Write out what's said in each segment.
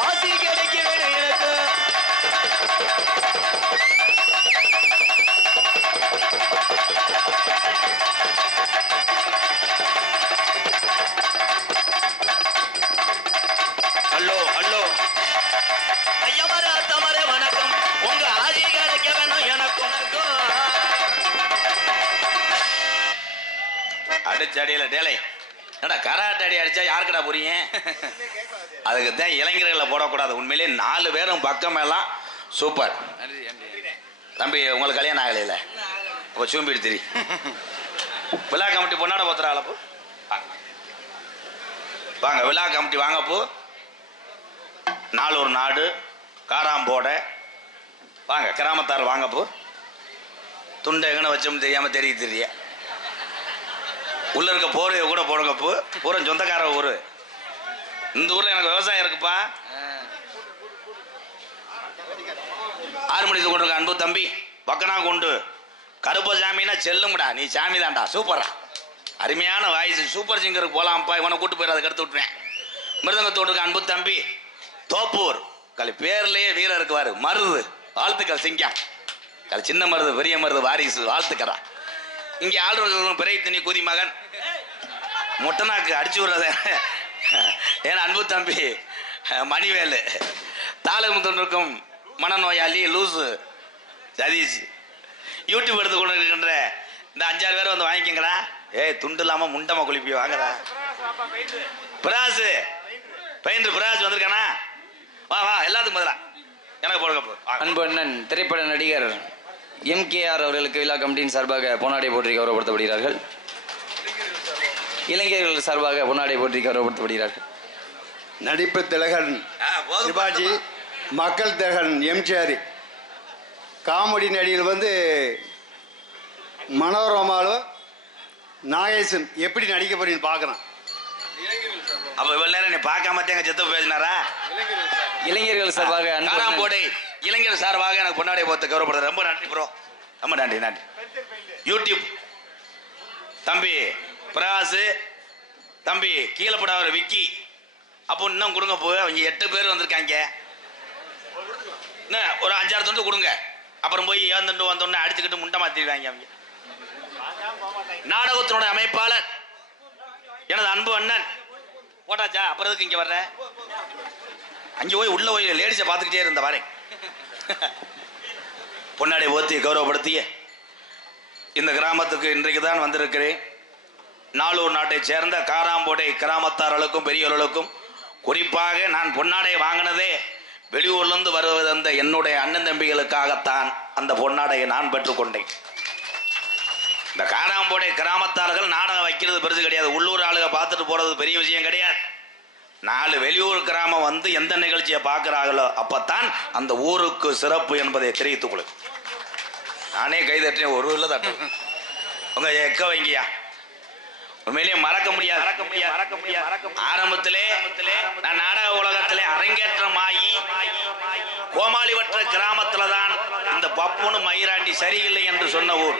ஆசி கிடைக்க வேணும் எனக்கு. ஹலோ ஹலோ ஐயமாரே அத்தமாரே வணக்கம். உங்க ஆசி கிடைக்க வேணும் எனக்கும். அடிச்சடியில டேலை என்னடா கராட்டை அடி அடிச்சா யாருக்கடா புரியுங்க? அதுக்கு தான் இளைஞர்களை போடக்கூடாது. உண்மையிலே 4 பேரும் பக்கம் எல்லாம் சூப்பர். தம்பி உங்களுக்கு கல்யாணம் ஆகலையில இப்போ சூம்பிடு திரி விழா கமிட்டி பொண்ணாட போத்துறாளப்போ வாங்க. விழா கமிட்டி வாங்கப்போ. நாலூர் நாடு காராம்போட வாங்க. கிராமத்தார் வாங்கப்போ. துண்டை எங்கன்னு வச்சோம்னு தெரியாம தெரிய உள்ள இருக்க போரைய கூட போடுங்கப்போ. பூரா சொந்தக்கார ஊரு. இந்த ஊர்ல எனக்கு விவசாயம் இருக்குப்பா. 6 மணிக்கு கொண்டு இருக்க அன்பு தம்பி பக்கனா கொண்டு கருப்பசாமின்னா செல்லும்டா. நீ சாமி தான்டா. சூப்பரா அருமையான வாய்ஸ். சூப்பர் சிங்கருக்கு போலாம்ப்பா. இவனை கூட்டு போயிரு. அதை கெடுத்து விட்டுருவேன். மிருதங்கத்தோடு இருக்க அன்பு தம்பி தோப்பூர் கலை பேர்லயே வீரர் இருக்குவாரு. மருது வாழ்த்துக்கள். சிங்கம் கலை சின்ன மருது பெரிய மருது வாரிசு வாழ்த்துக்கிறா. இங்கே ஆளுநர் பிறை தனி குதி மகன் முட்டனாக்கு அடிச்சு விடுறத ஏன்னா அன்பு தம்பி மணிவேலு தாளமுத்தொன்றுக்கும் மனநோயாளி லூசு சதீஷ் யூடியூப் எடுத்து கொண்டு இருக்கின்ற இந்த 5-6 பேர் வந்து வாங்கிக்கங்கடா. ஏய் துண்டு இல்லாம முண்டமா குளிப்பி வாங்கடா. பிராசு பெயிண்டர் பிராஸ் வந்திருக்கானா? வா வா எல்லாத்துக்கும் பதிலா எனக்கு போடுங்க. அன்பு அண்ணன் திரைப்பட நடிகர் MKR அவர்களுக்கு விழா கமிட்டியின் சார்பாக பொன்னாடை போற்றி கௌரவப்படுத்தப்படுகிறார்கள். இளைஞர்கள் சார்பாக பொன்னாடை போற்றி கௌரவப்படுத்தப்படுகிறார்கள். நடிப்பு திலகன் சிவாஜி, மக்கள் திலகன் MGR, காமெடி நடிகர் வந்து மனோரமாலும் நாகேசன் எப்படி நடிக்க போறீங்கன்னு பார்க்குறேன். அப்போ இவ்வளோ நேரம் நீ பார்க்காம எங்க செத்து பேசினாரா? இளைஞர்கள் சார்பாக காராம்போடை இளைஞர் சார்பாக எனக்கு பொன்னாடை போட்டு கௌரவப்படுறது ரொம்ப நன்றி ப்ரோ. ரொம்ப நன்றி நன்றி. யூடியூப் தம்பி பிராசு தம்பி கீழப்படாத விக்கி அப்போ இன்னும் கொடுங்க. போய் அவங்க 8 பேர் வந்திருக்காங்க. என்ன ஒரு 5-6 துண்டு கொடுங்க. அப்புறம் போய் ஏந்துண்டு வந்தோடனே அடிச்சுக்கிட்டு முண்டை மாத்திடுவாங்க அவங்க. நாடகத்தினோட அமைப்பாளர் எனது அன்பு அண்ணன் போட்டாச்சா? அப்புறம் எதுக்கு இங்கே வர்ற? அங்கே போய் உள்ள போய் லேடிஸை பார்த்துக்கிட்டே இருந்த வரேன். பொன்னாடை ஓத்தி கௌரவப்படுத்திய இந்த கிராமத்துக்கு இன்றைக்கு தான் வந்திருக்கிறேன். நாலூர் நாட்டைச் சேர்ந்த காராம்போடை கிராமத்தார்களுக்கும் பெரியவர்களுக்கும் குறிப்பாக நான் பொன்னாடை வாங்கினதே வெளியூர்லேருந்து வருவது அந்த என்னுடைய அண்ணன் தம்பிகளுக்காகத்தான் அந்த பொன்னாடையை நான் பெற்றுக்கொண்டேன். இந்த காராம்போடை கிராமத்தார்கள் நாடகம் வைக்கிறது பெருசு கிடையாது. உள்ளூர் ஆளுக பார்த்துட்டு போகிறது பெரிய விஷயம் கிடையாது. 4 வெளியூர் கிராமம் வந்து எந்த நிகழ்ச்சியை பார்க்குறாங்களோ அப்பத்தான் அந்த ஊருக்கு சிறப்பு என்பதை தெரிவித்துக் கொள்ளு. நானே கை தட்டேன். ஒரு இல்லை தட்டு உங்க எக்க வைங்கயா. உண்மையிலேயே மறக்க முடியாது. ஆரம்பத்திலே நான் நாடக உலகத்திலே அரங்கேற்றமாகி கோமாளிவற்ற கிராமத்துல தான் இந்த பப்புனு மயிராண்டி சரியில்லை என்று சொன்ன ஊர்.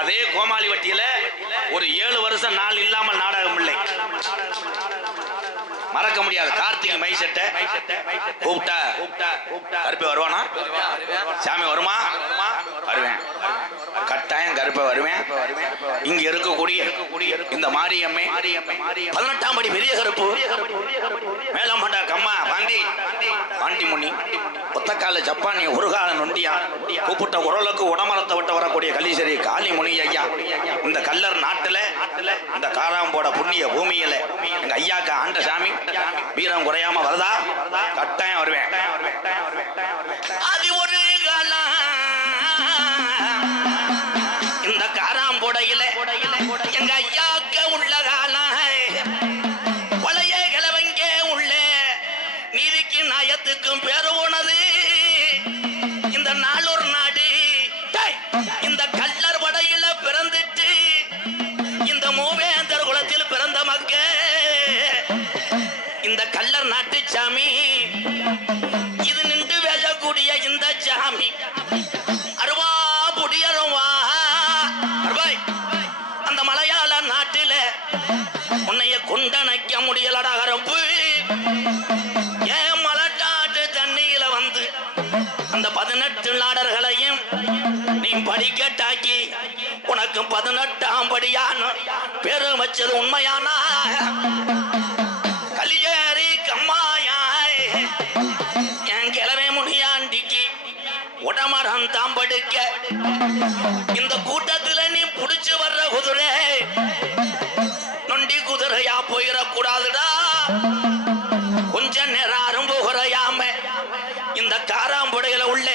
அதே கோமாளிவட்டியில ஒரு 7 வருஷம் நாள் இல்லாமல் நாடகம் இல்லை. மறக்க முடியாது. கார்த்திகை மைசெட்ட கூப்பிட்டா கருப்பை வருவானா? சாமி வருமா? வருவேன். கட்டாயம் கருப்பை வருவேன். இங்க இருக்கக்கூடிய இந்த மாரியம்மை 18ஆம் படி பெரிய கருப்பு மேலம்பண்டா கம்மா பாண்டி முனி ஒத்தக்கால ஜப்பானி ஒரு கால நொண்டியா கூப்பிட்ட குரலுக்கு உடமரத்தை விட்டு வரக்கூடிய கலீசரி காளி முனி ஐயா. இந்த கல்லர் நாட்டுல இந்த காராம்போட புண்ணிய பூமியில எங்க ஐயாக்கு ஆண்ட சாமி வீரம் குறையாம வருதா? கட்டாயம் வருவேன். அது ஒரு காலம் இந்த காராம்போடையில எங்க ஐயாக்க உள்ள காலம் பழைய கிழவங்க உள்ள நீதிக்கு நியாயத்துக்கும் பேரு போனது இந்த நாளூர் நாடு. இந்த கல்லர் படையில பிறந்துட்டு இந்த மூவேந்தர் குலத்தில் பிறந்த மக்க இந்த கல்லர் நாட்டு சாமி இது நின்று வேழக்கூடிய இந்த சாமி அருவா புடியருவா அருவாய் அந்த மலையாள நாட்டில உன்னைய கொண்டனைக்க முடியலடா கரப்பு. ஏன் அந்த 18 நாடர்களையும் நீ படிக்கட்டாக்கி உனக்கு 18ஆம் படியான்னு பேரு வச்சது உண்மையானா? கலியேறி கம்மாயாய் என் கிழமை முனியாண்டிக்கு உடமரம் தாம்படுக்க இந்த கூட்டத்துல நீ புடிச்சு வர்ற குதிரை நொண்டி குதிரையா போயிடக்கூடாதுடா. கொஞ்ச நேரம் அரும்பு குறையாம இந்த காராம்புடையில உள்ள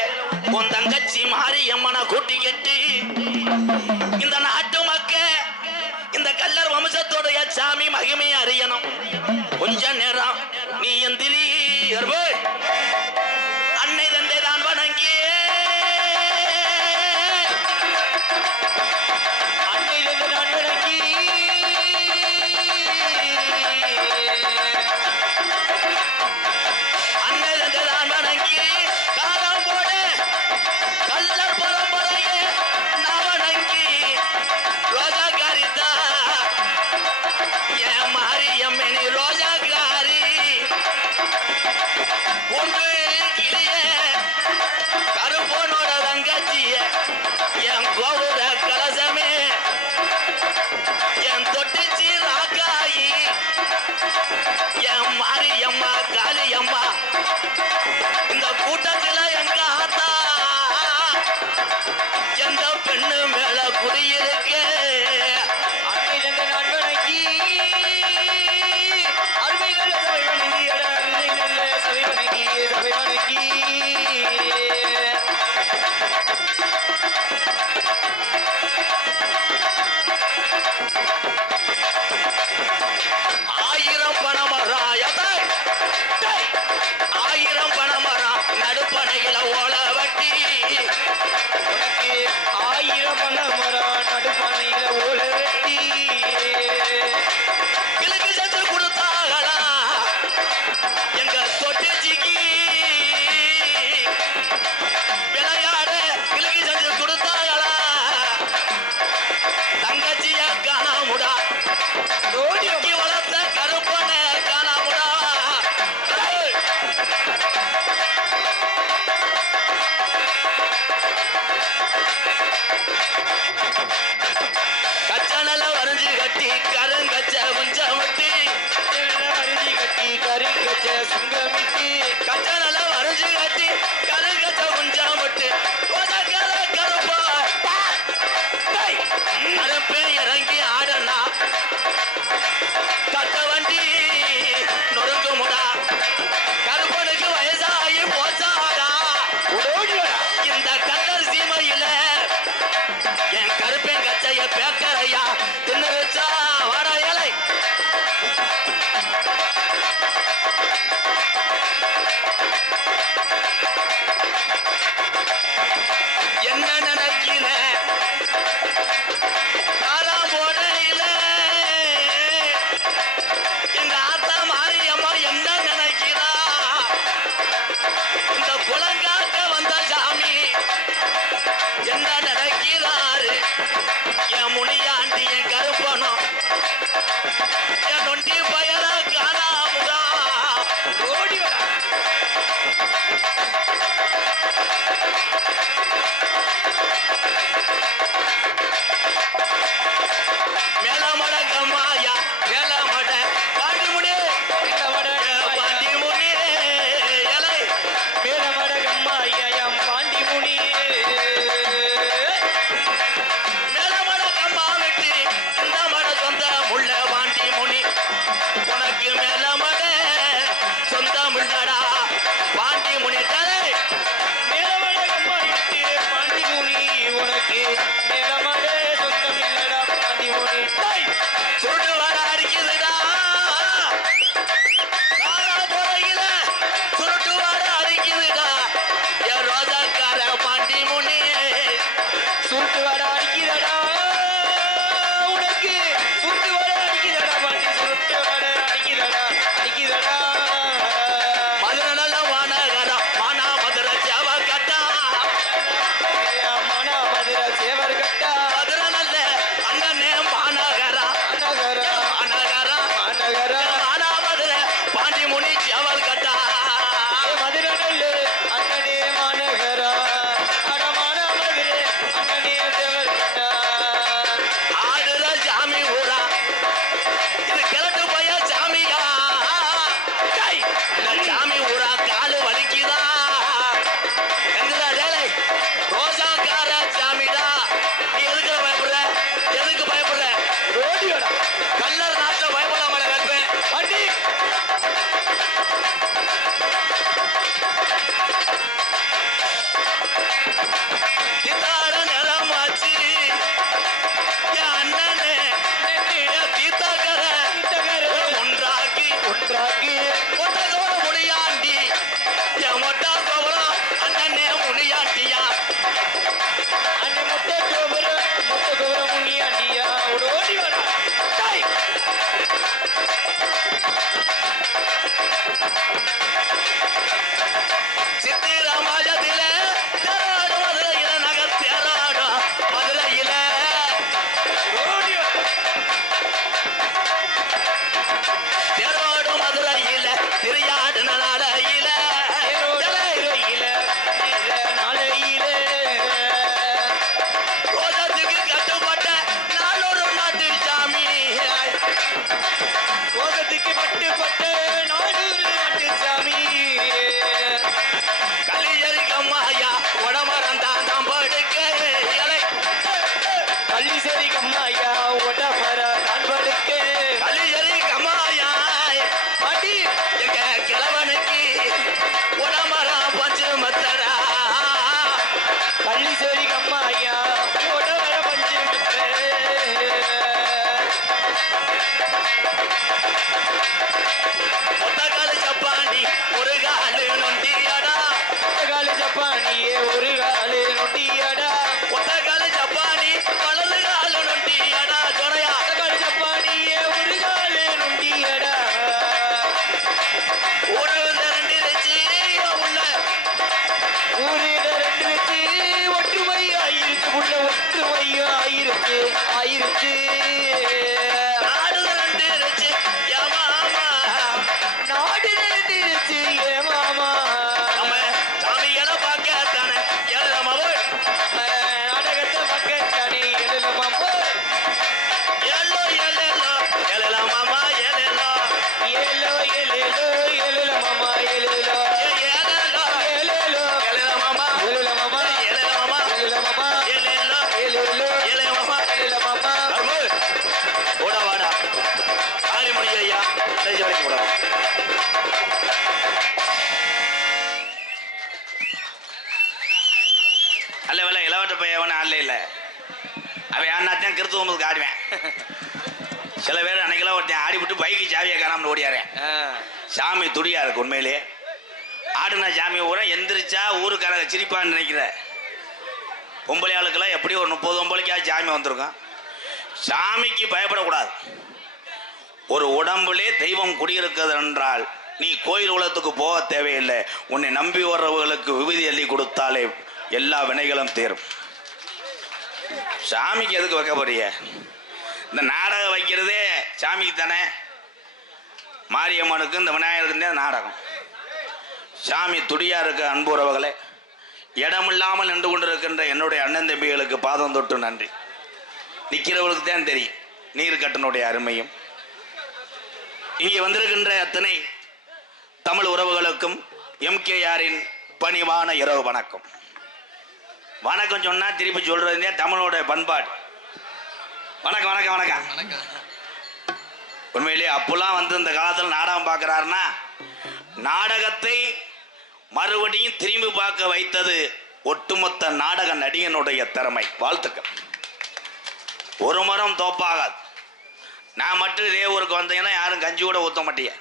உன் தங்கச்சி மாரியம்மனை கூட்டிக்கிட்டு இந்த நாட்டு மக்க இந்த கல்லர் வம்சத்தோடைய சாமி மகிமையை அறியணும். கொஞ்ச நேரம் நீ எந்திரி அன்னை தந்தை தான் வணங்கி இந்த கூட்டத்தில் எங்க ஆத்தா எந்த பெண்ணு மேல குடியிருக்கு. கிழவனுக்கு ஒட்ட கோர முடியாண்டி என் மொட்டா கோபுரம் அண்ணனே முனியாண்டியா அண்ணன் முட்டை கோபுரம் முனியாண்டியா ஓடி வர சித்திர மாதத்தில தேராடும் மதுரையில நகர் தேராடும் மதுரையில ஓடி வர தேரோடும் மதுரையில திரியாடு நாளையில நாளையில ரோஜத்துக்கு கட்டுப்பட்ட நாளொரு நாட்டு சாமி கோகத்துக்கு பட்டு 400 நாட்டு சாமி கலியரி கம்மாயா உடமரந்தான் தான் படுக்க பள்ளி சரி கம்மாயா ஓட்ட மர நான் படுக்க கலியரி கம்மாயா பாட்டி எங்க கிழவனுக்கு உடமரா பஞ்சு மத்தரா பள்ளி சரி கம்மாயா ஓட்ட மர பஞ்சு ஒத்தக்கால சப்பாண்டி ஒரு காலு நொண்டியடா காலு ஜப்பானியே ஒரு காலு நொண்டியடா ஒத்தக்கால சப்பாண்டி வலது காலு நொண்டியடா சொரையா காலு ஜப்பானியே ஒரு காலு நொண்டியடா ஒரு ரெண்டு வச்சு உள்ள ஊரில 2 வச்சு ஒற்றுமை ஆயிருக்கு உள்ள ஒற்றுமை ஆயிருக்கு நாடு ரெண்டு வச்சு ஏமாமா நாடு நிறுத்திருச்சு ஏ மாமா நம்ம சாமிகளை பார்க்கத்தானே எழுதமாவோய் நாடகத்தை பக்கத்தானே எழுதமா எல்லோ எல்லோ எழலாமாமா எழலோ ஏலோ ஏலேலோ எழுதமாமா எழுதலோ ஏழலோ ஏலேலோ எழலாமாமா எழுதமாமா எழலாமா எழுதமாமா எழலோ ஏலேலோ எழலாமா எழுதமாமா ஓட வாடா ஆரிமணி ஐயா கடைசி வரைக்கும் போடா அல்ல வேலை இளவட்ட பையவன அல்ல இல்லை அவன் ஆடினாத்தான் கிறித்துவமுக்கு ஆடுவேன் சில பேர் அன்னைக்கெல்லாம் ஒருத்தன் ஆடிவிட்டு பைக்கு சாவியை காணாமல் ஓடியாரேன் சாமி துடியா இருக்கு உண்மையிலேயே ஆடுனா சாமி ஊரை எந்திரிச்சா ஊருக்காரங்க சிரிப்பான்னு நினைக்கிற பொம்பளை ஆளுக்கெல்லாம் எப்படி ஒரு 30 பொம்பளைக்காவது சாமி வந்திருக்கும் சாமிக்கு பயப்படக்கூடாது ஒரு உடம்புலே தெய்வம் குடியிருக்கிறது என்றால் நீ கோயில் உலகத்துக்கு போக தேவையில்லை உன்னை நம்பி வர்றவர்களுக்கு விபூதி அள்ளி கொடுத்தாலே எல்லா வினைகளும் தீரும் சாமிக்கு எதுக்கு வைக்க போறிய இந்த நாடகம் வைக்கிறதே சாமிக்கு தானே மாரியம்மனுக்கு இந்த விநாயகருக்கு தான் நாடகம் சாமி துடியா இருக்க அன்புறவர்களே இடமில்லாமல் நின்று கொண்டிருக்கின்ற என்னுடைய அண்ணன் தம்பிகளுக்கு பாதம் தொட்டு நன்றி நிற்கிறவர்களுக்கு தான் தெரியும் நீர் கட்டனுடைய அருமையும் இங்கே வந்திருக்கின்ற அத்தனை தமிழ் உறவுகளுக்கும் எம்கேஆரின் பணிவான இரவு வணக்கம் வணக்கம் சொன்னா திருப்பி சொல்றதே தமிழோட பண்பாடு வணக்கம் வணக்கம் வணக்கம் உண்மையிலேயே அப்பெல்லாம் வந்து இந்த காலத்தில் நாடகம் பார்க்கிறாருன்னா நாடகத்தை மறுபடியும் திரும்பி பார்க்க வைத்தது ஒட்டுமொத்த நாடக நடிகனுடைய திறமை. வாழ்த்துக்கள். ஒரு மரம் தோப்பாகாது. நான் மட்டும் இதே ஊருக்கு வந்தீங்கன்னா யாரும் கஞ்சி கூட ஊற்ற மாட்டீங்க.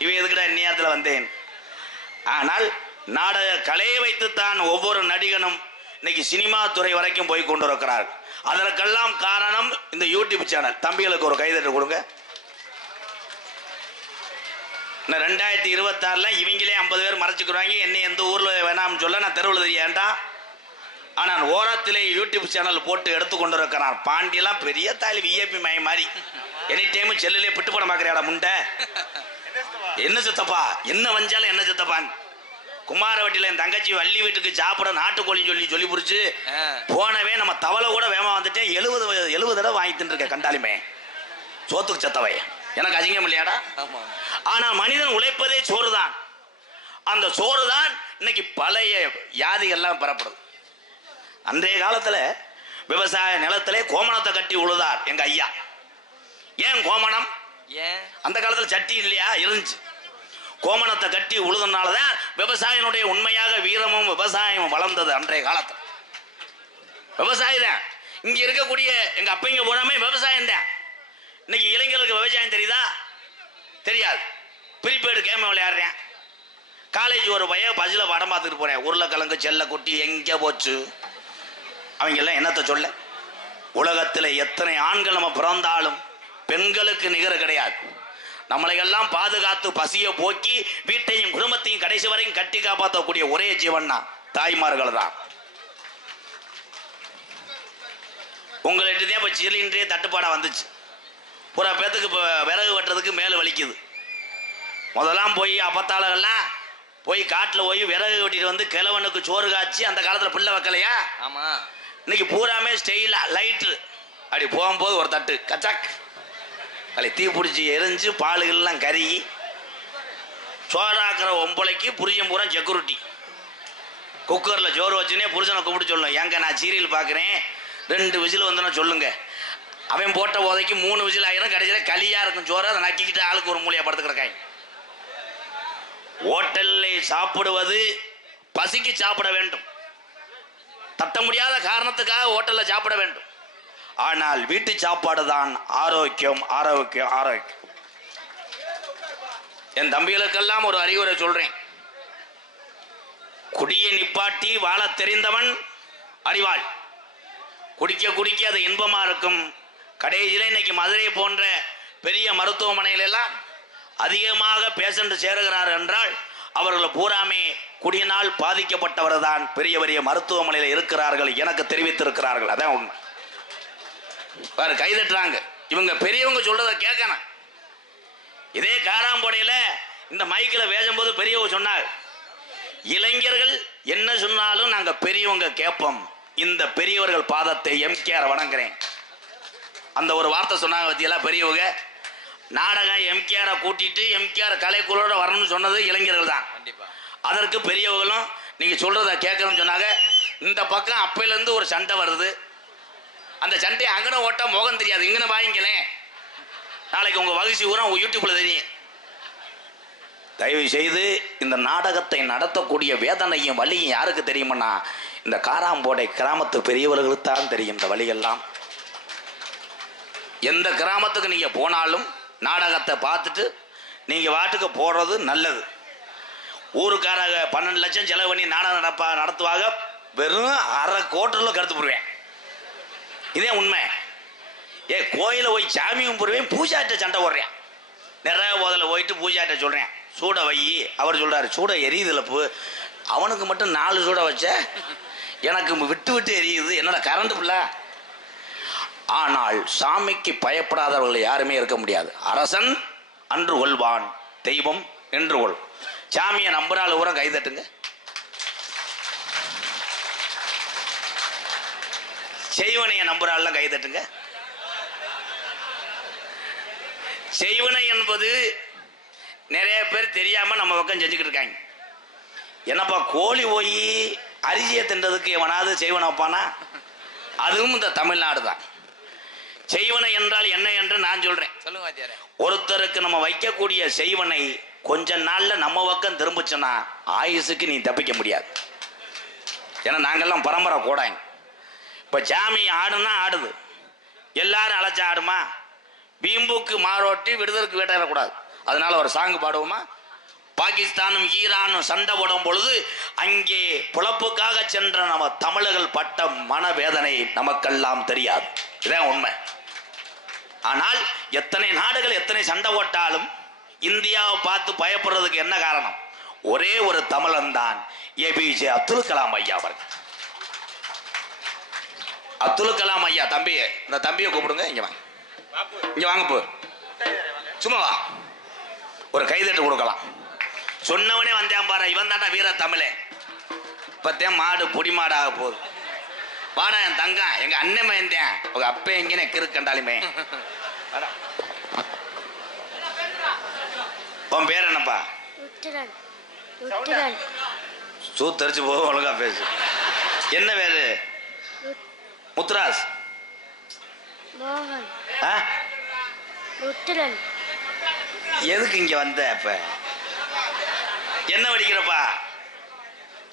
இவன் எதுக்கிட்ட நேரத்தில் வந்தேன். ஆனால் நாடக கலையை வைத்துத்தான் ஒவ்வொரு நடிகனும் இன்னைக்கு சினிமா துறை வரைக்கும் போய் கொண்டிருக்கிறார். அதற்கெல்லாம் காரணம் இந்த யூடியூப் சேனல். தம்பிகளுக்கு ஒரு கைதட்டு கொடுங்க. 2026 இவங்களே 50 பேர் மறைச்சிக்கிறாங்க. என்னை எந்த ஊர்ல வேணாம்னு சொல்ல நான் தெருவில் தெரியாண்டா. ஆனால் ஓரத்திலே யூடியூப் சேனல் போட்டு எடுத்து கொண்டு இருக்கிறான். பாண்டியெல்லாம் பெரிய தாலி விஐபி மய மாதிரி எனி டைம் செல்லிலே பிட்டு படம் பார்க்குறியாடா முண்டை. என்ன சித்தப்பா என்ன வஞ்சாலும் என்ன சித்தப்பான். குமாரவட்டியில் என் தங்கச்சி வள்ளி வீட்டுக்கு சாப்பிட நாட்டுக்கோழி சொல்லி புரிச்சு போனவே நம்ம தவளை கூட வேமா வந்துட்டேன். 70 தடவை வாங்கி தின்னுருக்க கண்டாலுமே சோத்துக்கு சத்தவை எனக்கு அசிங்கம் இல்லையாடா. ஆனால் மனிதன் உழைப்பதே சோறு தான். அந்த சோறு தான் இன்னைக்கு பழைய வியாதிகள்லாம் பெறப்படுது. அன்றைய காலத்தில் விவசாய நிலத்திலே கோமணத்தை கட்டி உழுதார் எங்க ஐயா. ஏன் கோமணம்? அந்த காலத்தில் சட்டி இல்லையா, இருந்துச்சு. கோமணத்தை கட்டி உழுதுனாலதான் விவசாயினுடைய உண்மையாக வீரமும் விவசாயம் வளர்ந்தது. அன்றைய காலத்தில் விவசாயி தான். இங்க இருக்கக்கூடிய எங்க அப்பைங்க பூராமே விவசாயம் தான். இன்னைக்கு இளைஞர்களுக்கு விவசாயம் தெரியுதா? தெரியாது. Prepaid game விளையாடுறேன். காலேஜ் ஒரு பையன் பஸ்ஸில் படம் பார்த்துட்டு போகிறேன். உருளைக்கிழங்கு செல்ல குட்டி எங்கே போச்சு? அவங்கெல்லாம் என்னத்தை சொல்ல? உலகத்தில் எத்தனை ஆண்கள் நம்ம பிறந்தாலும் பெண்களுக்கு நிகர கிடையாது. நம்மளை எல்லாம் பாதுகாத்து பசியை போக்கி வீட்டையும் குடும்பத்தையும் கடைசி வரையும் கட்டி காப்பாற்றக்கூடிய ஒரே ஜீவன்னா தாய்மார்கள் தான். உங்கள்கிட்ட தான் இப்போ சிலிண்டரே தட்டுப்பாடாக வந்துச்சு. பூரா பேத்துக்கு இப்போ விறகு வெட்டுறதுக்கு மேலே வலிக்குது. முதலாம் போய் அப்பத்தாளர்கள்லாம் போய் காட்டில் போய் விறகு வெட்டிட்டு வந்து கிழவனுக்கு சோறு காய்ச்சி அந்த காலத்தில் பிள்ளை வைக்கலையா? ஆமாம். இன்னைக்கு பூராமே ஸ்டெயிலாக லைட்ரு அப்படி போகும்போது ஒரு தட்டு கச்சாக் அதை தீ பிடிச்சி எரிஞ்சு பாலுகள்லாம் கருகி சோறாக்குற ஒம்பளைக்கு புருஷன் பூரா செக்யூரிட்டி. குக்கரில் சோறு வச்சுனே புருஷனை கூப்பிட்டு சொல்லணும், ஏங்க நான் சீரியல் பார்க்குறேன் 2 விசில் வந்தோன்னா சொல்லுங்க. அவன் போட்ட உதைக்கு 3 விசில் ஆயிரம். கடைசியில் களியாக இருக்கும் சோறு, அதை நக்கிக்கிட்டு ஆளுக்கு ஒரு மூலையாக படுத்து கிடக்காங்க. ஹோட்டலில் சாப்பிடுவது பசிக்கு சாப்பிட வேண்டும், தட்ட முடியாத காரணத்துக்காக ஹோட்டலில் சாப்பிட வேண்டும். ஆனால் வீட்டு சாப்பாடு தான் ஆரோக்கியம், ஆரோக்கியம், ஆரோக்கியம். என் தம்பிகளுக்கெல்லாம் ஒரு அறிவுரை சொல்றேன். குடியை நிப்பாட்டி வாழ தெரிந்தவன் அறிவாள். குடிக்க குடிக்க அது இன்பமா இருக்கும். கடைசியில் இன்னைக்கு மதுரை போன்ற பெரிய மருத்துவமனையிலெல்லாம் அதிகமாக பேஷண்ட் சேருகிறார் என்றால் அவர்கள் பூராமே குடியினால் பாதிக்கப்பட்டவர் தான் பெரிய பெரிய மருத்துவமனையில் இருக்கிறார்கள், எனக்கு தெரிவித்திருக்கிறார்கள். அதான் உண்மை. வேறு கைதட்டுறாங்க. இவங்க பெரியவங்க சொல்றதை கேட்கணும். இதே காராம்போடையில் இந்த மைக்கில் பேசும்போது பெரியவங்க சொன்னாங்க, இளைஞர்கள் என்ன சொன்னாலும் நாங்கள் பெரியவங்க கேட்போம், இந்த பெரியவர்கள் பாதத்தை எம்கேஆர் வணங்குறேன். அந்த ஒரு வார்த்தை சொன்னாங்க பற்றியெல்லாம் பெரியவங்க. நாடகம் எம்கேஆரை கூட்டிட்டு எம்கேஆர் கலைக்குழுவோட வரணும்னு சொன்னது இளைஞர்கள் தான். அதற்கு பெரியவர்களும் நீங்கள் சொல்கிறத கேட்கணும்னு சொன்னாங்க. இந்த பக்கம் அப்பையிலேருந்து ஒரு சண்டை வருது. அந்த சண்டையை அங்கன ஓட்ட முகம் தெரியாது, இங்கன வாங்கிங்களேன், நாளைக்கு உங்கள் வகுசி ஊரா உங்கள் யூடியூப்பில் தெரியும். தயவு செய்து இந்த நாடகத்தை நடத்தக்கூடிய வேதனையும் வலியும் யாருக்கு தெரியுமன்னா இந்த காராம்போடை கிராமத்து பெரியவர்களுக்கு தான் தெரியும். இந்த வழியெல்லாம் எந்த கிராமத்துக்கு நீங்கள் போனாலும் நாடகத்தை பார்த்துட்டு நீங்கள் வாட்டுக்கு போடுறது நல்லது. ஊருக்காரங்க 12 லட்சம் செலவு பண்ணி நாடகம் நடத்துவாங்க, வெறும் 1/2 கோடியில் கருத்து போடுவேன். இதே உண்மை. கோயில போய் சாமி கும்பிடுவேன், பூஜாட்ட சண்டை போடுறேன். நிறைய போதில் போயிட்டு பூஜாட்ட சொல்கிறேன், சூடை வை. அவர் சொல்கிறாரு, சூடை எரியுதுல பூ. அவனுக்கு மட்டும் 4 சூடை வச்ச, எனக்கு விட்டு விட்டு எரியுது, என்னோட கரண்ட் பிள்ளை. ஆனால் சாமிக்கு பயப்படாதவர்கள் யாருமே இருக்க முடியாது. அரசன் அன்று கொள்வான், தெய்வம் என்று கொள். சாமியை நம்புறாள் ஊரம் கைதட்டுங்க. செய்வனையை நம்புறாள் கைதட்டுங்க. செய்வனை என்பது நிறைய பேர் தெரியாம நம்ம பக்கம் செஞ்சுக்கிட்டு இருக்காங்க. என்னப்பா கோழி போய் அரிசியை தின்றதுக்கு எவனாவது செய்வனை வைப்பானா? அதுவும் இந்த தமிழ்நாடு தான். செய்வனை என்றால் என்ன என்று நான் சொல்றேன். சொல்லுங்க. ஒருத்தருக்கு நம்ம வைக்கக்கூடிய செய்வனை கொஞ்ச நாள்ல நம்ம பக்கம் திரும்பிச்சுன்னா ஆயுசுக்கு நீ தப்பிக்க முடியாது. ஏன்னா நாங்கெல்லாம் பரம்பரை கூடாங்க. இப்ப சாமி ஆடுனா ஆடுது, எல்லாரும் அழைச்சா ஆடுமா? பீம்புக்கு மாரோட்டி விடுதலுக்கு வேட்டையிடக்கூடாது. அதனால ஒரு சாங்கு பாடுவோமா? பாகிஸ்தானும் ஈரானும் சண்டை போடும் பொழுது அங்கே புலப்புக்காக சென்ற நம்ம தமிழர்கள் பட்ட மனவேதனை நமக்கெல்லாம் தெரியாது. இதான் உண்மை. ஆனால் எத்தனை நாடுகள் எத்தனை சண்டை போட்டாலும் இந்தியாவை பார்த்து பயப்படுறதுக்கு என்ன காரணம்? ஒரே ஒரு தமிழன் தான், ஏபிஜே அப்துல் கலாம் ஐயா அவர்கள். அப்துல் கலாம் ஐயா தம்பியை, இந்த தம்பியை கூப்பிடுங்க. இங்க வாங்க, இங்க வாங்க. போ, சும்மா வா, ஒரு கைதட்டு கொடுக்கலாம். சொன்னவனே வந்தேன் பாரு, இவன் தாண்டா வீர தமிழே. இப்பத்தேன் மாடு பொடி மாடு ஆக போகுது. வாடா என் தங்கம், எங்க அண்ணன் மயந்தேன், உங்க அப்ப எங்கன்னு கண்டாலுமே. உன் பேர் என்னப்பா? சூத்தரிச்சு போக, ஒழுங்கா பேசு. என்ன பேரு? முத்துராஸ். எதுக்கு இங்க வந்த? இப்ப என்ன வடிக்கிறப்பா?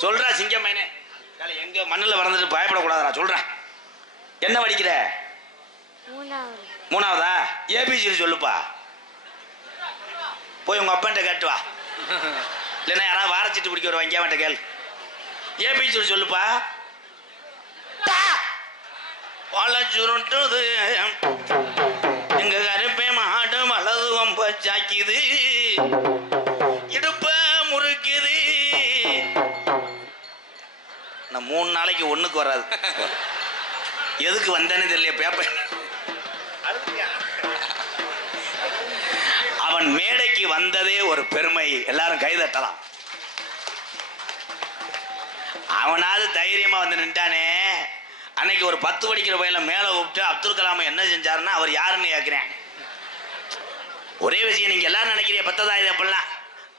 சொல்றா சிங்கம் மைனே, எங்க மண்ணில் வளர்ந்துட்டு பயப்படக்கூடாதா? சொல்றேன், என்ன வடிக்கிற? 3வதா? ஏபிசி சொல்லுப்பா. போய் உங்க அப்பன்ட்ட கேட்டு வா. இல்லைன்னா யாராவது வாரச்சிட்டு பிடிக்க வருவாங்க அவன்கிட்ட கேள். ஏபிச்சு சொல்லுப்பா. வாழ சுருட்டுது எங்க கருப்பே மாடு வலது வம்ப சாக்கிது இடுப்ப முறுக்குது. நான் 3 நாளைக்கு ஒண்ணுக்கு வராது. எதுக்கு வந்தேன்னு தெரியல. பேப்பர் அவன் மேடைக்கு வந்ததே ஒரு பெருமை. எல்லாரும் கைதட்டலாம். அவனாவது தைரியமா வந்து நின்ட்டானே. அன்னைக்கு ஒரு 10 படிக்கிற பையல மேல கூப்பிட்டு அப்துல் கலாம் என்ன செஞ்சாருன்னா அவர் யாருன்னு கேட்கிறேன். ஒரே விஷயம், நீங்க எல்லாரும் நினைக்கிறீங்க பத்ததா இது அப்படிலாம்.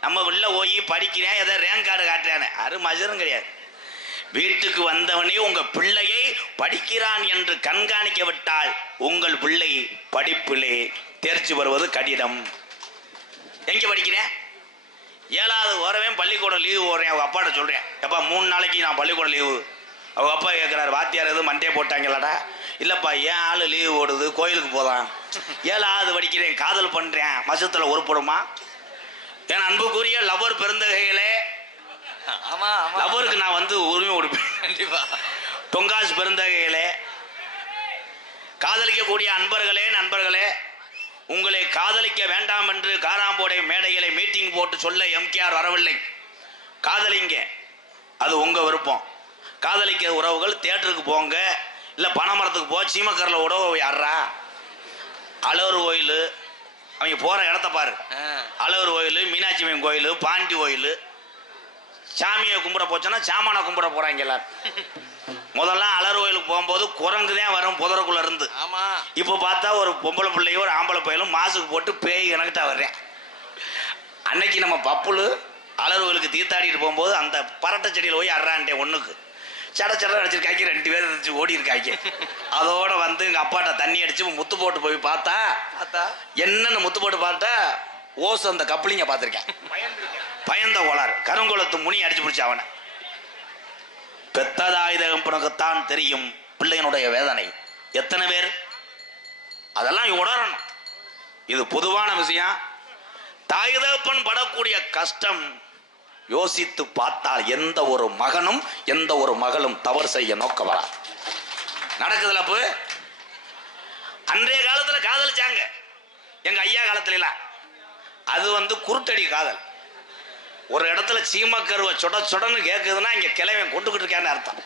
நம்ம உள்ள போய் படிக்கிறேன் ஏதோ ரேங்க் கார்டு காட்டுறானே அது மஜரும் கிடையாது. வீட்டுக்கு வந்தவனே உங்க பிள்ளையை படிக்கிறான் என்று கண்காணிக்க விட்டால் உங்கள் பிள்ளை படிப்பிலே தேர்ச்சி பெறுவது கடினம். எங்க படிக்கிறேன்? 7வது வரவேன் பள்ளிக்கூடம் லீவு போடுறேன். அவங்க அப்பாட்ட சொல்றேன், எப்பா 3 நாளைக்கு நான் பள்ளிக்கூடம் லீவு. அவங்க அப்பா கேட்குறாரு, வாத்தியார் எதுவும் மண்டே போட்டாங்களாடா? இல்லைப்பா, ஏன் ஆள் லீவு ஓடுது, கோயிலுக்கு போதான். 7வது படிக்கிறேன், காதல் பண்ணுறேன், மசத்தில் உருப்படுமா? என் அன்புக்குரிய லவர் பெருந்தகைகளே, லவருக்கு நான் வந்து உரிமை கொடுப்பேன் கண்டிப்பா. தொங்காஸ் பெருந்தகைகளே, காதலிக்கக்கூடிய அன்பர்களே, நண்பர்களே, உங்களை காதலிக்க வேண்டாம் என்று காராம்போடை மேடைகளை மீட்டிங் போட்டு சொல்ல எம்கேஆர் வரவில்லை. காதலிங்க, அது உங்க விருப்பம். காதலிக்க உறவுகள் தியேட்டருக்கு போங்க, இல்லை பனைமரத்துக்கு போ. சீமக்கரில் உடவு யாரா? அழகர் கோயில், அவங்க போகிற இடத்த பாரு. அழகர் கோயில், மீனாட்சி அம்மன் கோயில், பாண்டி கோயில். சாமியை கும்பிட போச்சோன்னா சாமானை கும்பிட போகிறாங்க எல்லாரும். முதல்ல அழகர் கோயிலுக்கு போகும்போது குரங்கு தான் வரும் புதருக்குள்ள இருந்து. இப்போ பார்த்தா ஒரு பொம்பளை பிள்ளையும் ஒரு ஆம்பளை பையலும் மாசுக்கு போட்டு பேய் கணக்கிட்டா வர்றேன். அன்னைக்கு நம்ம பப்புளு அழகர் கோயிலுக்கு தீர்த்தாடிட்டு போகும்போது அந்த பரட்டை செடியில் போய் அறான்ட்டேன். ஒன்றுக்கு சட சட அடிச்சிருக்காங்க, 2 பேர் இருந்துச்சு ஓடி இருக்காங்க. அதோட வந்து எங்கள் அப்பாட்ட தண்ணி அடிச்சு முத்து போட்டு போய் பார்த்தா என்னென்ன முத்து போட்டு பார்த்தா ஓசு அந்த கப்ளிங்க பார்த்துருக்கேன். பயந்த கோளாறு கருங்குளத்து முனி அடிச்சு பிடிச்ச அவனை. பெத்ததாயுதகப்பனுக்குத்தான் தெரியும் பிள்ளையனுடைய வேதனை. எத்தனை பேர் அதெல்லாம் உணரணும். இது பொதுவான விஷயம். தாயுதகப்பன் படக்கூடிய கஷ்டம் யோசித்து பார்த்தால் எந்த ஒரு மகனும் எந்த ஒரு மகளும் தவறு செய்ய நோக்க வரா. நடக்குதுல அப்போ. அன்றைய காலத்துல காதலிச்சாங்க, எங்க ஐயா காலத்துல. அது வந்து குருட்டடி காதல். ஒரு இடத்துல சீமக்கருவை சொட சொடன்னு கேட்குதுன்னா இங்க கிளவியன் கொண்டுகிட்டு இருக்கான்னு அர்த்தம்.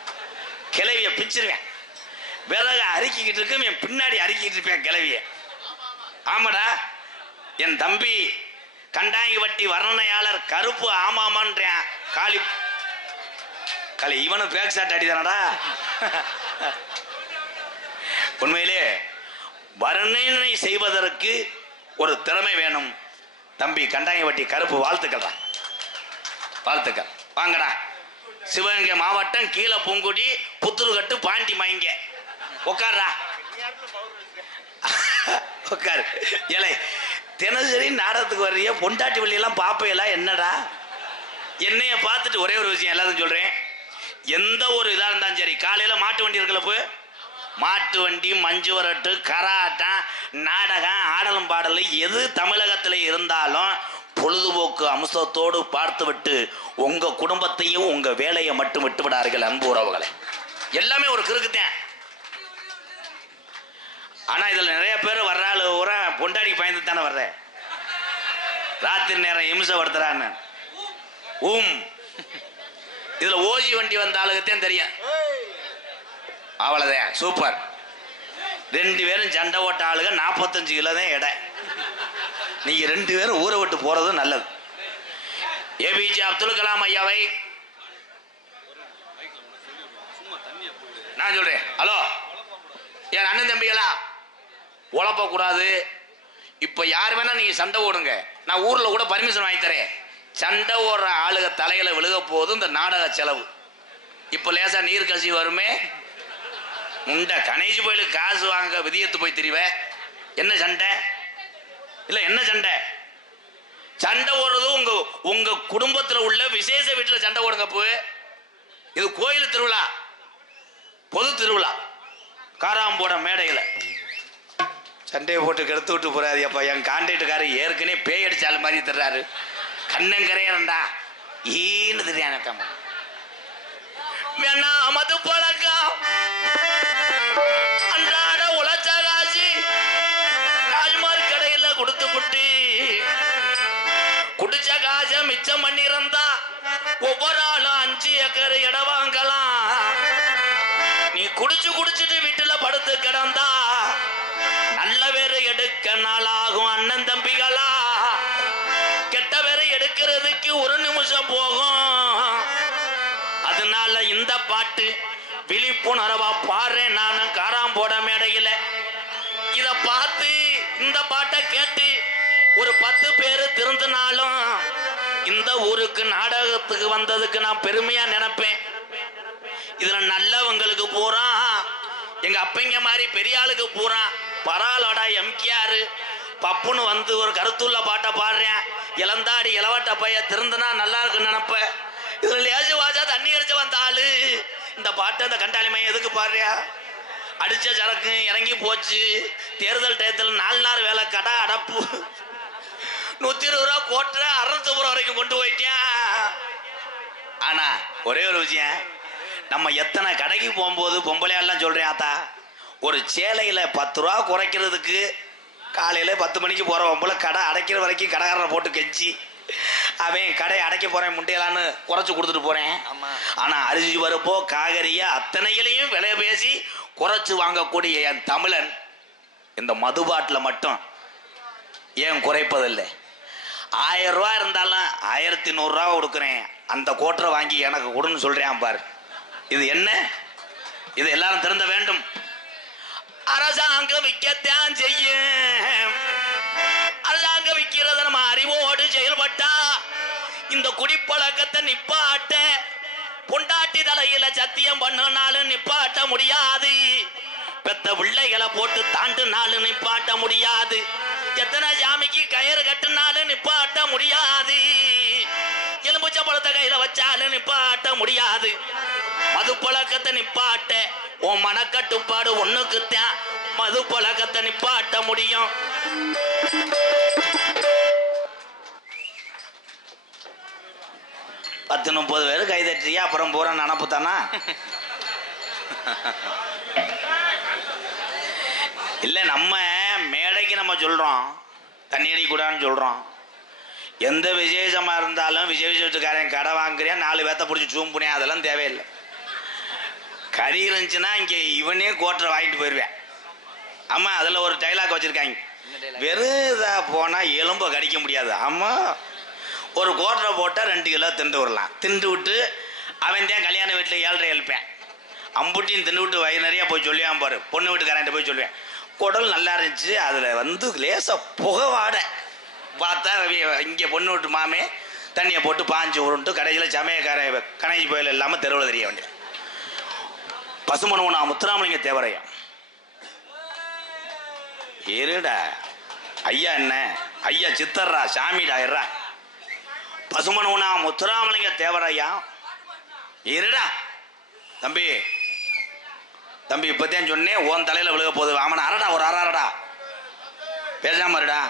கிளவிய பிச்சிருவேன். விறகு அரிக்கிட்டு இருக்கு, என் பின்னாடி அரிக்கிட்டு இருப்பேன் கிளவிய. ஆமாடா, என் தம்பி கண்டாங்கி வட்டி வர்ணனையாளர் கருப்பு ஆமாமான்றேன். காளி காளி இவனும் பேக் ஷாட் அடிதானடா. உண்மையிலே வர்ணனை செய்வதற்கு ஒரு திறமை வேணும். தம்பி கண்டாங்கி வட்டி கருப்பு, வாழ்த்துக்கள், வாழ்த்துக்கள். வாங்கடா, சிவகங்கை மாவட்டம் கீழே பூங்குடி புத்துருக்கட்டு பாண்டி மைங்க உட்கார்றா. உட்காரு. ஏலே, தினசரி நாடகத்துக்கு வர்றிய, பொண்டாட்டி வழியெல்லாம் பாப்பையெல்லாம் என்னடா? என்னைய பார்த்துட்டு ஒரே ஒரு விஷயம் எல்லாத்துக்கும் சொல்றேன். எந்த ஒரு இதாக இருந்தாலும் சரி, காலையில் மாட்டு வண்டி இருக்குல்ல, போய் மாட்டு வண்டி, மஞ்சு வரட்டு, கராட்டம், நாடகம், ஆடலும் பாடல் எது தமிழகத்தில் இருந்தாலும் பொழுதுபோக்கு அம்சத்தோடு பார்த்துவிட்டு உங்க குடும்பத்தையும் உங்க வேலையை மட்டும் விட்டு விடார்கள் அன்பு உறவுகளை. எல்லாமே ஒரு கிறுக்குத்தேன். ஆனா இதுல நிறைய பேர் வர்றாள் ஊர பொண்டாடி பயந்து தானே வர்ற. ராத்திரி நேரம் இம்சப்படுத்துறான்னு இதுல ஓஜி வண்டி வந்த ஆளுகத்தையும் தெரியும். அவ்வளவுதான், சூப்பர். 2 பேரும் சண்டை ஓட்ட ஆளுங்க, 45 கிலோ தான் எடை. நீங்க 2 பேரும் ஊரை விட்டு போறது நல்லது. ஏபிஜே அப்துல் கலாம் ஐயாவை நான் சொல்றேன். ஹலோ, என் அண்ணன் தம்பிகளா, உழப்ப கூடாது. இப்ப யார் வேணா நீங்க சண்டை ஓடுங்க, நான் ஊர்ல கூட பர்மிஷன் வாங்கி தரேன். சண்டை ஓடுற ஆளுக தலையில விழுக போது இந்த நாடக செலவு. இப்ப லேசா நீர் கசி வருமே, முண்ட கணேசி கோயிலுக்கு காசு வாங்க விதியத்து போய் திரிவ. என்ன சண்டை? இல்ல என்ன சண்டை? சண்டை ஓடுறது உங்க உங்க குடும்பத்தில் உள்ள விசேஷ வீட்டில் சண்டை ஓடுங்க. போ, இது கோயில் திருவிழா, பொது திருவிழா. காராம்போட மேடையில் சண்டையை போட்டு கெடுத்து விட்டு போறாது. அப்பா என் கான்ட்ராக்டுக்காரர் ஏற்கனவே பேய் அடிச்சாலும் மாதிரி தர்றாரு. கண்ணங்கரையண்டா ஈன்னு தெரியாம வேணா மது பழக்கம் அன்றாட உழைச்ச காசு ராஜ்மார் கடையில கொடுத்து புட்டு குடிச்ச காச மிச்சம் பண்ணிருந்தா ஒவ்வொரு ஆளும் 5 ஏக்கர் இடம் வாங்கலாம். நீ குடிச்சிட்டு வீட்டுல படுத்து கிடந்தா நல்ல பேரு எடுக்க நாளாகும் அண்ணன் தம்பிகளா. கெட்ட பேரு எடுக்கிறதுக்கு 1 நிமிஷம் போகும். அதனால இந்த பாட்டு விழிப்புணர்வா பாரு. நான் காராம்போட மேடையில இத பார்த்து இந்த பாட்டை கேட்டு ஒரு 10 பேரு திருந்தினாலும் இந்த ஊருக்கு நாடகத்துக்கு வந்ததுக்கு நான் பெருமையா நினைப்பேன். இதுல நல்லவங்களுக்கு பூரா எங்க அப்பங்க மாதிரி பெரிய ஆளுக்கு பூரா பராலோட எம்கேஆர் பப்புன்னு வந்து ஒரு கருத்துள்ள பாட்டை பாடுறேன். இளந்தாடி இளவட்ட பைய திருந்தனா நல்லா இருக்குன்னு நினைப்ப. இதுல லேசு வாஜா தண்ணி அடிச்சு வந்த ஆளு இந்த பாட்டை இந்த கண்டாளி மையம் எதுக்கு பாடுறியா? அடிச்ச சரக்கு இறங்கி போச்சு. தேர்தல் டயத்தில் 4 நாள் வேலை கடை அடப்பு 120 ரூபா கோட்டை 600 வரைக்கும் கொண்டு போயிட்டேன். ஆனா ஒரே ஒரு விஷயம், நம்ம எத்தனை கடைக்கு போகும்போது பொம்பளையாலாம் சொல்றேன் ஆத்தா, ஒரு சேலையில 10 ரூபா குறைக்கிறதுக்கு காலையில 10 மணிக்கு போற பொம்பளை கடை அடைக்கிற வரைக்கும் கடைக்காரரை போட்டு கெஞ்சி அவன் கடை அடைக்க போறேன் முட்டையலான்னு குறைச்சு கொடுத்துட்டு போறேன். ஆனா அரிசி பருப்போ காய்கறிய அத்தனையிலையும் விலை பேசி குறைச்சு வாங்கக்கூடிய என் தமிழன் இந்த மதுபாட்டில் மட்டும் ஏன் குறைப்பதில்லை? 1000 ரூபா இருந்தாலும் 1100 ரூபா கொடுக்குறேன், அந்த கோட்டரை வாங்கி எனக்கு கொடுன்னு சொல்றேன் பாரு. இது என்ன? இது எல்லாரும் திருந்த வேண்டும். அரசாங்கம் விற்கத்தான் செய்யும். அரசாங்கம் விற்கிறத நம்ம அறிவோடு செயல்பட்டா இந்த குடிப்பழக்கத்தை நிப்பாட்ட பொண்டாட்டி தலையில சத்தியம் பண்ணனாலும் நிப்பாட்ட முடியாது. பெத்த பிள்ளைகளை போட்டு தாண்டுனாலும் நிப்பாட்ட முடியாது. எத்தனை ஜாமிக்கு கயிறு கட்டுனாலும் நிப்பாட்ட முடியாது. எலும்புச்ச பழத்தை கையில வச்சாலும் நிப்பாட்ட முடியாது. மது பழக்கத்தை நிப்பாட்ட உன் மனக்கட்டுப்பாடு ஒண்ணுக்குத்தான் மது பழக்கத்தை நிப்பாட்ட முடியும். பத்து 30 பேர் கைதட்டியா அப்புறம் போற நினப்பு தானா? இல்ல நம்ம மேடைக்கு நம்ம சொல்றோம் தண்ணி அடிக்கூடாதுன்னு சொல்றோம். எந்த விசேஷமா இருந்தாலும் விசேஷத்துக்காரன் கடை வாங்குறியா 4 பேத்த பிடிச்சி சூம்புனேன், அதெல்லாம் தேவையில்லை. கறி இருந்துச்சுன்னா இங்கே இவனே கோட்டரை வாங்கிட்டு போயிடுவேன். ஆமா, அதில் ஒரு டைலாக் வச்சிருக்காங்க, வெறுதா போனால் எலும்பை கடிக்க முடியாது. ஆமா, ஒரு கோட்டரை போட்டால் 2 கிலோ திண்டு வரலாம். திண்டு விட்டு அவன் தான் கல்யாண வீட்டில் 7:30 எழுப்பேன். அம்புட்டின்னு திண்டு விட்டு வயிறு நிறையா போய் சொல்லுவான் பாரு. பொண்ணு வீட்டுக்காரன்ட்ட போய் சொல்லுவேன், குடல் நல்லா இருந்துச்சு, அதில் லேசாக புகை வாடை பார்த்தா இங்கே பொண்ணு விட்டு மாமே தண்ணியை போட்டு பாஞ்சு உருண்டு கடைசியில் சமயக்கார கணேஜ் கோயில் இல்லாமல் தெருவில் தெரிய வேண்டிய பசுமனுவனா முத்துராமலிங்க தேவரையா இருடா ஐயா. என்ன ஐயா சித்தர்ரா சாமிடா இருறா. பசுமனுவனா முத்துராமலிங்க தேவரையா இருடா. தம்பி தம்பி இப்போத்தான் சொன்னேன் உன் தலையில் விழுக போகுது. அவனை அரடா ஒரு அரடா பேசாம இருடா.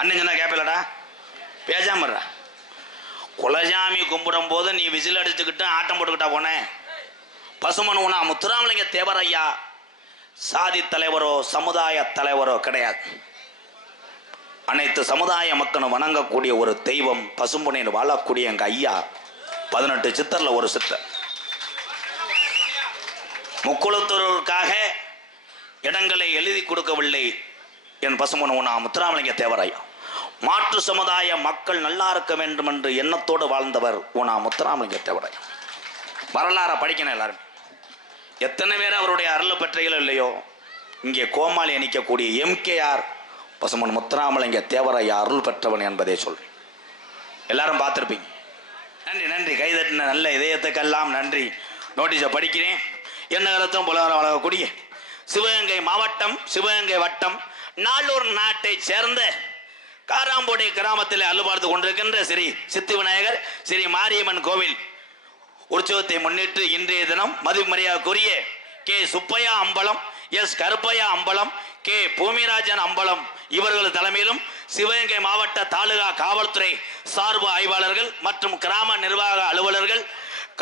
அண்ணன் சொன்னா கேட்பலடா, பேசாம இருடா. குலசாமி கும்பிடும் போது நீ விசில் அடிச்சுக்கிட்டு ஆட்டம் போட்டுக்கிட்டா போனேன். பசுமனுவனா முத்துராமலிங்க தேவரையா சாதி தலைவரோ சமுதாய தலைவரோ கிடையாது. அனைத்து சமுதாய மக்களும் வணங்கக்கூடிய ஒரு தெய்வம். பசும்பொன்னில் வாழக்கூடிய எங்க ஐயா 18 சித்தர்ல ஒரு சித்தர். முக்குளத்தூருக்காக இடங்களை எழுதி கொடுக்கவில்லை என் பசுமனுவனா முத்துராமலிங்க தேவரையா. மாற்று சமுதாய மக்கள் நல்லா இருக்க வேண்டும் என்று எண்ணத்தோடு வாழ்ந்தவர் உனா முத்துராமலிங்க தேவரையா. வரலாறை படிக்கணும் எல்லாரும். எத்தனை பேர் அவருடைய அருள் பெற்றைகளோ இல்லையோ, இங்கே கோமாளி அணிக்கக்கூடிய எம்கேஆர் பசுமன் முத்துராமலிங்க தேவரையா அருள் பெற்றவன் என்பதை சொல்றேன். எல்லாரும் பார்த்துருப்பீங்க. நன்றி நன்றி. கைதட்டின நல்ல இதயத்துக்கெல்லாம் நன்றி. நோட்டீஸை படிக்கிறேன். என்ன கருத்தும் புலவரம் வழங்கக்கூடிய சிவகங்கை மாவட்டம் சிவகங்கை வட்டம் நாளூர் நாட்டை சேர்ந்த காராம்போடை கிராமத்தில் அலுவலத்து கொண்டிருக்கின்ற ஸ்ரீ சித்தி விநாயகர் ஸ்ரீ மாரியம்மன் கோவில் உற்சவத்தை முன்னிட்டு இன்றைய தினம் மதிமரியாதைக்குரிய கே சுப்பையா அம்பலம் எஸ் கருப்பையா அம்பலம், கே பூமிராஜன் அம்பலம் இவர்கள் தலைமையிலும் சிவகங்கை மாவட்ட தாலுகா காவல்துறை சார்பு ஆய்வாளர்கள் மற்றும் கிராம நிர்வாக அலுவலர்கள்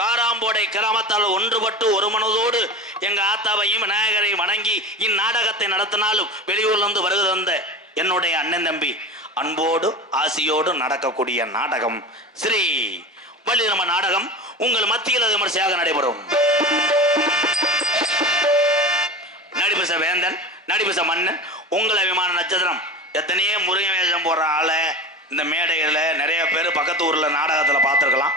காராம்போடை கிராமத்தால் ஒன்றுபட்டு ஒரு மனதோடு எங்க ஆத்தாவையும் விநாயகரை வணங்கி இந்நாடகத்தை நடத்தினாலும் வெளியூர்லிருந்து வருகை தந்த என்னுடைய அண்ணன் தம்பி அன்போடு ஆசியோடு நடக்கக்கூடிய நாடகம் ஸ்ரீ வள்ளிரம நாடகம் உங்கள் மத்தியில் விமர்சையாக நடைபெறும். நடிபச வேந்தன், நடிபச மன்னன், உங்களை விமான நட்சத்திரம். எத்தனையோ முருகன் வேஷம் போடுற ஆளை இந்த மேடையில் நிறைய பேர் பக்கத்து ஊரில் நாடகத்தில் பார்த்துருக்கலாம்.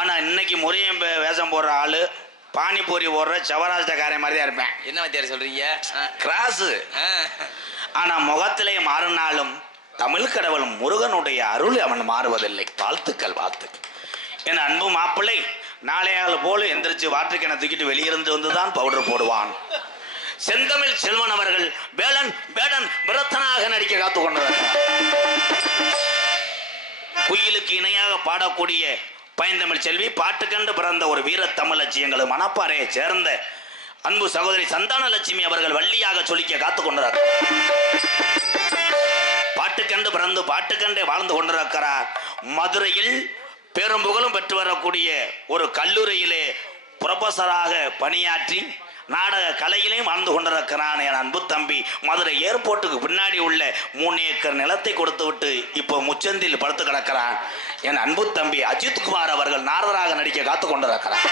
ஆனால் இன்னைக்கு முருகன் வேஷம் போடுற ஆள் பானிபூரி போடுற சவராஷ்டக்காரன் மாதிரி தான் இருப்பேன். என்ன வாத்தியார் சொல்றீங்க? கிராஸு. ஆனால் முகத்திலே மாறினாலும் தமிழ் கடவுள் முருகனுடைய அருள் அவன் மாறுவதில்லை. வாழ்த்துக்கள் வாழ்த்துக்கள். என் அன்பு மாப்பிள்ளை நாளையால் போல எந்திரிச்சு வாற்றுக்கென தூக்கிட்டு வெளியிருந்து வந்துதான் பவுடர் போடுவான். செந்தமிழ் செல்வன் அவர்கள் வேடன் விரத்தனாக நடிக்க காத்து கொண்டவர். குயிலுக்கு இணையாக பாடக்கூடிய பைந்தமிழ் செல்வி, பாட்டுக்கண்டு பிறந்த ஒரு வீர தமிழச்சி, எங்களது மணப்பாறையை சேர்ந்த அன்பு சகோதரி சந்தான லட்சுமி அவர்கள் வள்ளியாக சொல்லிக்க காத்து கொண்டார். பாட்டுக்கண்டு பிறந்து பாட்டுக்கண்டே வாழ்ந்து கொண்டிருக்கிறார். மதுரையில் பெரும் புகழும் பெற்று வரக்கூடிய ஒரு கல்லூரியிலே புரொஃபஸராக பணியாற்றி நாடக கலையிலையும் வாழ்ந்து கொண்டிருக்கிறான் என் அன்பு தம்பி. மதுரை ஏர்போர்ட்டுக்கு பின்னாடி உள்ள 3 ஏக்கர் நிலத்தை கொடுத்து விட்டு இப்போ முச்சந்தில் படுத்து கிடக்கிறான் என் அன்பு தம்பி அஜித்குமார் அவர்கள் நாரதராக நடிக்க காத்து கொண்டிருக்கிறார்.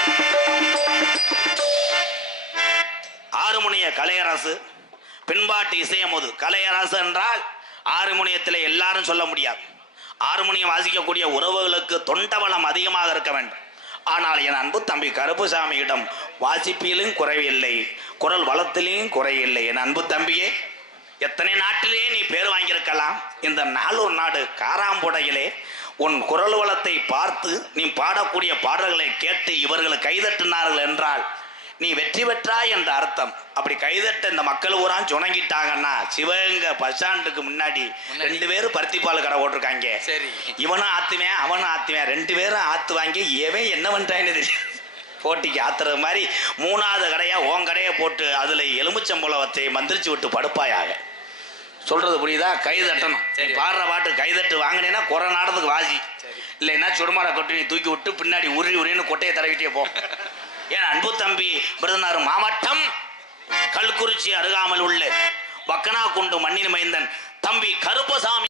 ஆறுமுனிய கலையரசு, பின்பாட்டு இசையமுது. கலையரசு என்றால் ஆறுமுனியத்தில் எல்லாரும் சொல்ல முடியாது. ஆறுமுனியம் வாசிக்கக்கூடிய உறவுகளுக்கு தொண்டவளம் அதிகமாக இருக்க வேண்டும். ஆனால் என் அன்பு தம்பி கருப்புசாமியிடம் வாசிப்பிலும் குறைவில்லை, குரல் வளத்திலையும் குறையில்லை. என் அன்பு தம்பியே, எத்தனை நாட்டிலே நீ பேர் வாங்கியிருக்கலாம். இந்த நாளூர் நாடு காராம்புடையிலே உன் குரல் வளத்தை பார்த்து நீ பாடக்கூடிய பாடல்களை கேட்டு இவர்கள் கைதட்டினார்கள் என்றால் நீ வெற்றி பெற்றாய் என்ற அர்த்தம். அப்படி கைதட்ட இந்த மக்கள் ஊரா சுணங்கிட்டாங்கன்னா சிவகங்கை பஸ் ஸ்டாண்டுக்கு முன்னாடி 2 பேரும் பருத்திப்பால் கடை போட்டிருக்காங்க. சரி, இவனும் ஆத்துவேன் அவனும் ஆத்துவேன், 2 பேரும் ஆத்து வாங்கி ஏவன் என்ன பண்றான்னு தெரியும். போட்டிக்கு ஆத்துறது மாதிரி 3வது கடையா உன் கடையை போட்டு அதுல எலுமிச்சம்பழத்தை மந்திரிச்சு விட்டு படுப்பாயாக. சொல்றது புரியுதா? கைதட்டணும். பாடுற பாட்டு கைதட்டு வாங்கினேன்னா குறை நாடத்துக்கு வாசி, இல்லைன்னா சுடுமாட கொட்டி நீ தூக்கி விட்டு பின்னாடி உரின்னு கொட்டையை தடவிட்டே போ. என் அன்பு தம்பி விருதுநகர் மாவட்டம் கல்குறிச்சி அருகாமல் உள்ள வக்கனாக்குண்டு மண்ணின் மைந்தன் தம்பி கருப்பசாமி